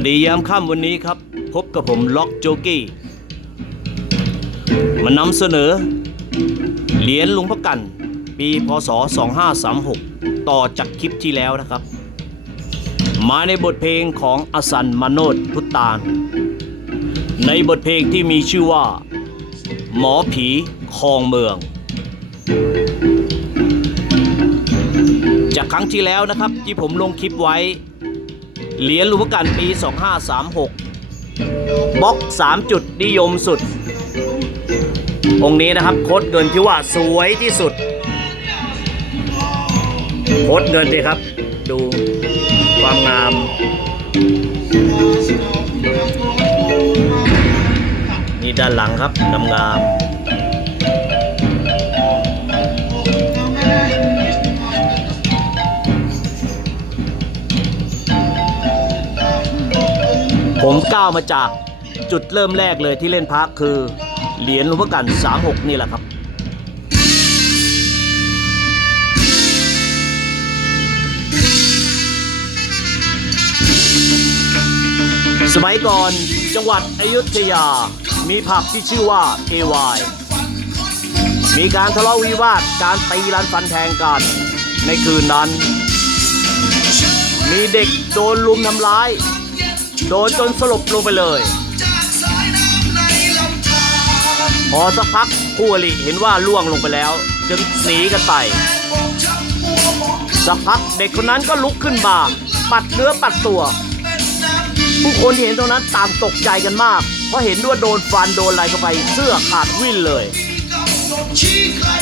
วัสดียามค่ำวันนี้ครับ พบกับผมล็อกโจกี้มานำเสนอ เหรียญหลวงพระกันปีพศ 2536 ต่อจากคลิปที่แล้วนะครับ มาในบทเพลงของอสันมโนดพุตตาน ในบทเพลงที่มีชื่อว่า หมอผีคลองเมือง จากครั้งที่แล้วนะครับที่ผมลงคลิปไว้ เหรียญหลวงพระกันปี 2536 บล็อก 3 จุดนิยมสุด องค์นี้นะครับโคดเงินที่ว่าสวยที่สุดโคดเงินดีครับ ดูความงามนี่ด้านหลังครับงามงาม ผมก้าวมาจากจุดเริ่มแรกเลยที่เล่นพักคือ เหรียญหลวงพระกัน 36 นี่แหละครับ สมัยก่อนจังหวัดอยุธยา มีผับที่ชื่อว่า AY มีการทะเลาะวิวาทการตีรันฟันแทงกัน ในคืนนั้น มีเด็กโดนลุมทำร้าย โดนจนสลบลงไปเลย พอสักพักคู่อริเห็นว่าล่วงลงไปแล้ว จึงหนีกันไป สักพักเด็กคนนั้นก็ลุกขึ้นมา ปัดเนื้อปัดตัว ผู้คนที่เห็นตรงนั้นต่างตกใจกันมาก เพราะเห็นว่าโดนฟันโดนอะไรเข้าไป เสื้อขาดวิ่นเลย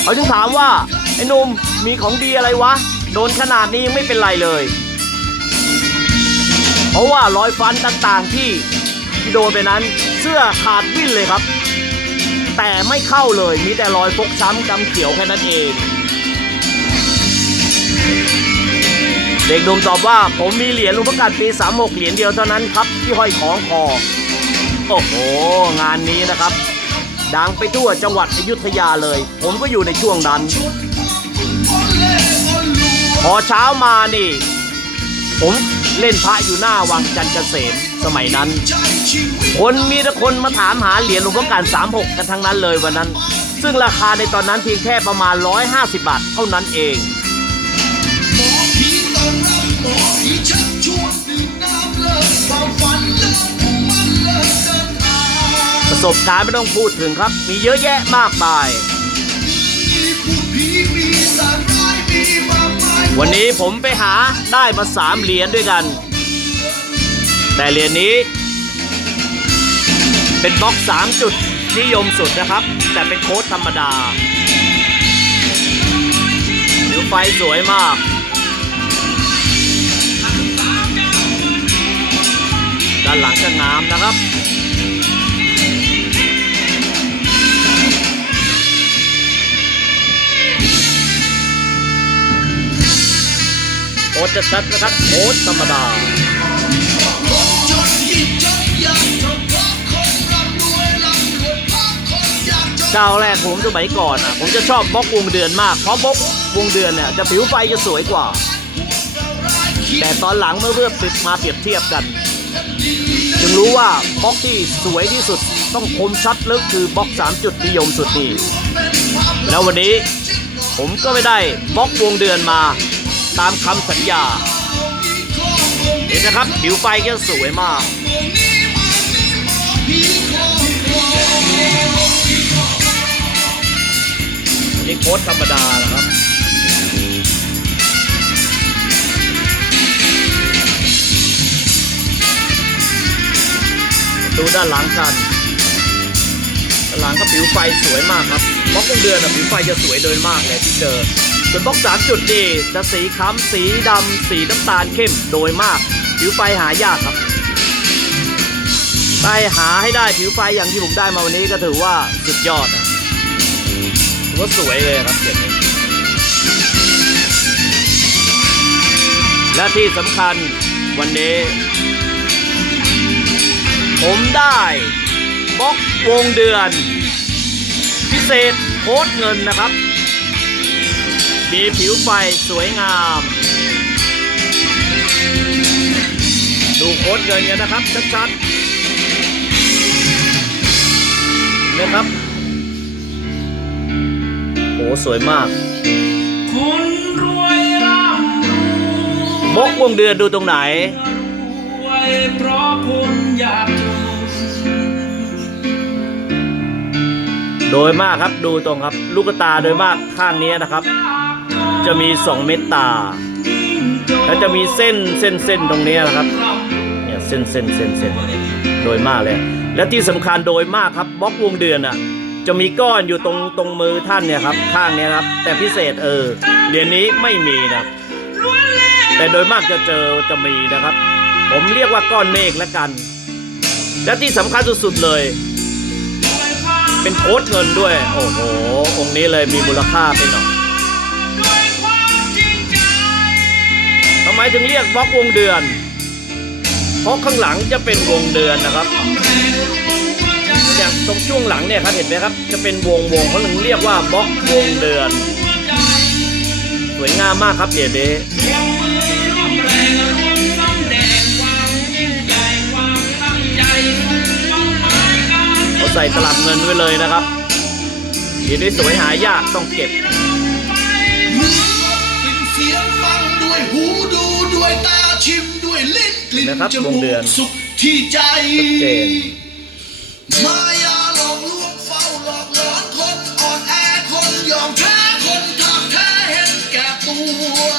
เขาจึงถามว่าไอ้หนุ่มมีของดีอะไรวะ โดนขนาดนี้ยังไม่เป็นไรเลยเพ ราะว่ารอยฟันต่างๆที่ที่โดนไปนั้นเสื้อขาดวิ่นเลยครับ แต่ไม่เข้าเลยมีแต่รอยฟกช้ำดำเขียวแค่นั้นเอง เด็กหนุ่มตอบว่าผมมีเหรียญลุงพระกันปี 36 เหรียญเดียวเท่านั้นครับ ที่ห้อยของคอโอ้โห งานนี้นะครับ ดังไปทั่วจังหวัดอยุธยาเลย ผมก็อยู่ในช่วงนั้น พอเช้ามานี่ ผม เล่นพระอยู่หน้าวังจันทร์เกษมสมัยนั้น คนมีแต่คนมาถามหาเหรียญหลวงพ่อการ36 กันทั้งนั้นเลยวันนั้น ซึ่งราคาในตอนนั้นเพียงแค่ประมาณ 150 บาทเท่านั้นเองประสบการณ์ไม่ต้องพูดถึงครับ มีเยอะแยะมากมาย วันนี้ผมไปหาได้มาสามเหรียญด้วยกัน แต่เหรียญนี้ เป็นบล็อกสามจุดนิยมสุดนะครับ แต่เป็นโค้ดธรรมดาผิวไฟสวยมากด้านหลังก็งามนะครับ ดจะชัดนะครับโค้ดธรรมดาเจ้าแรกผมสมัยก่อนอะผมจะชอบบล็อกวงเดือนมาก เพราะบล็อกวงเดือนเนี่ยจะผิวไฟจะสวยกว่า แต่ตอนหลังเมื่อเพื่อปิดมาเปรียบเทียบกัน จึงรู้ว่าบล็อกที่สวยที่สุดต้องคมชัดลึกคือบล็อก 3 จุดนิยมสุดนี่แล้ววันนี้ผมก็ไม่ได้บล็อกวงเดือนมา ตามคำสัญญา เห็นนะครับผิวไฟก็สวยมากนี่โค้ดธรรมดานะครับดูด้านหลังกันด้านหลังก็ผิวไฟสวยมากครับบล็อกวงเดือนอะผิวไฟจะสวยโดยมากเลยที่เจอ ส่วนบล็อกสามจุดนี่จะสีคล้ำสีดำสีน้ำตาลเข้มโดยมาก ผิวไฟหายากครับไปหาให้ได้ผิวไฟอย่างที่ผมได้มาวันนี้ก็ถือว่าสุดยอดนะถือว่าสวยเลยครับเก็บและที่สำคัญวันนี้ ผมได้บล็อกวงเดือน พิเศษโค้ดเงินนะครับ มีผิวไฟสวยงาม ดูโค้ดเงินกันนะครับ ชัดๆนะครับโอ้สวยมากคนรวยร่ำรวยบกวงเดือนดูตรงไหนรวยเพราะคนอยากจนโดยมากครับดูตรงครับ ลูกตาโดยมากข้างนี้นะครับ จะมี2เม็ดตา แล้วจะมีเส้นเส้นเส้นตรงนี้นะครับเนี่ยเส้นเส้นเส้นเส้นโดยมากเลย และที่สำคัญโดยมากครับบล็อกวงเดือนอะจะมีก้อนอยู่ตรงตรงมือท่านเนี่ยครับข้างเนี้ยครับ แต่พิเศษเออเหรียญนี้ไม่มีนะแต่โดยมากจะเจอจะมีนะครับ ผมเรียกว่าก้อนเมฆแล้วกัน และที่สำคัญสุดๆเลย เป็นโค้ดเงินด้วย โอ้โห องค์นี้เลยมีมูลค่าไปหน่อย มถึงเรียกบล็อกวงเดือน เพราะข้างหลังจะเป็นวงเดือนนะครับอย่างตรงช่วงหลังเนี่ยครับเห็นไหมครับ จะเป็นวงวงเขาถึงเรียกว่าบล็อกวงเดือน สวยงามมากครับเหรียญนี้เขาใส่ตลับเงินไว้เลยนะครับเหรียญนี้สวยหายากต้องเก็บ ชิมด้วยลิ้นกลิ่นนะครับจวมูงเดือนกสุขที่ใจชัดเจน มายาหลอกลวงเฝ้าหลอกหลอนคนอ่อนแอคนยอมแพ้คนทำแท้เห็นแก่ตัว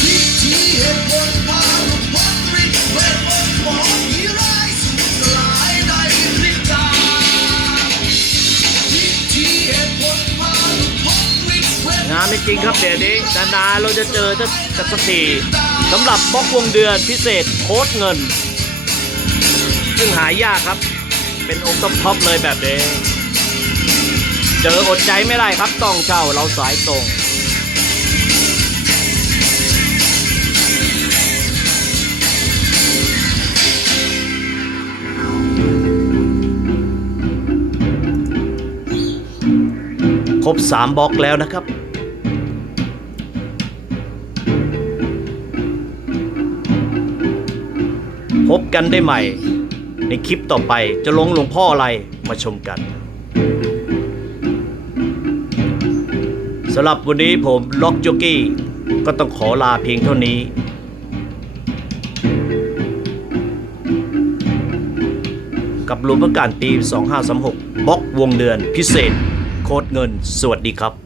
ทิฏฐิเหตุผลพาลุกพ้นฤทธิ์เวทมนต์หมอผีร้ายสูญสลายในฤทธิ์ตาทิฏฐิเหตุผลพาลุกพ้นฤทธิ์เวทงามจริงๆครับเดี๋ยวนี้นานๆเราจะเจอจะจะสักที สำหรับบล็อกวงเดือนพิเศษโค้ดเงิน ซึ่งหายากครับ เป็นองค์ท็อปเลยแบบนี้เจออดใจไม่ได้ครับต้องเช่าเราสายตรงครบ 3บล็อกแล้วนะครับ พบกันได้ใหม่ ในคลิปต่อไปจะลงหลวงพ่ออะไรมาชมกันสำหรับวันนี้ผมล็อกโจกี้ ก็ต้องขอลาเพียงเท่านี้ กับรวมประการปี2536บล็อกวงเดือนพิเศษ โคดเงิน สวัสดีครับ